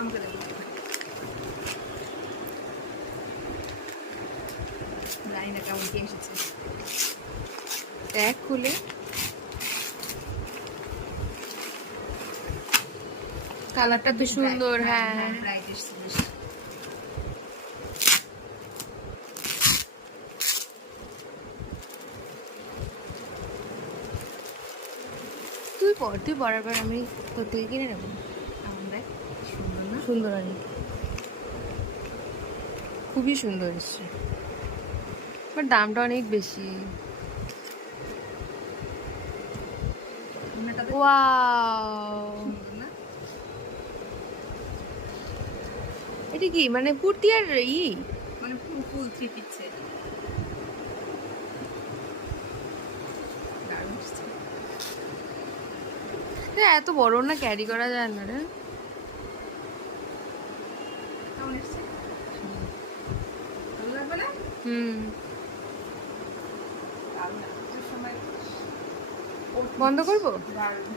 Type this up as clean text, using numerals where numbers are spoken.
আমাকে দেখো জানি না কেমন কি এসেছে। ট্যাগ খুলে কালারটা তো সুন্দর। হ্যাঁ হ্যাঁ ব্রাইট এসেছে বেশ। তুই পর, তুই পরার পর আমি তোর থেকে কিনে নেবো। দেখ সুন্দর না? সুন্দর অনেক, খুবই সুন্দর এসছে, বাট দামটা অনেক বেশি। ওনাটা তো ওয়াও, সুন্দর না? এটা কি মানে কুর্তি আর মানে ফুল থ্রি পিস সেট। দারুণ এসেছে। এত বড় না ক্যারি করা যায় না রে। কেমন এসেছে? ভালো লাগবে না? হুম, দারুণ লাগছে। সময় বন্ধ করবো? দারুণ।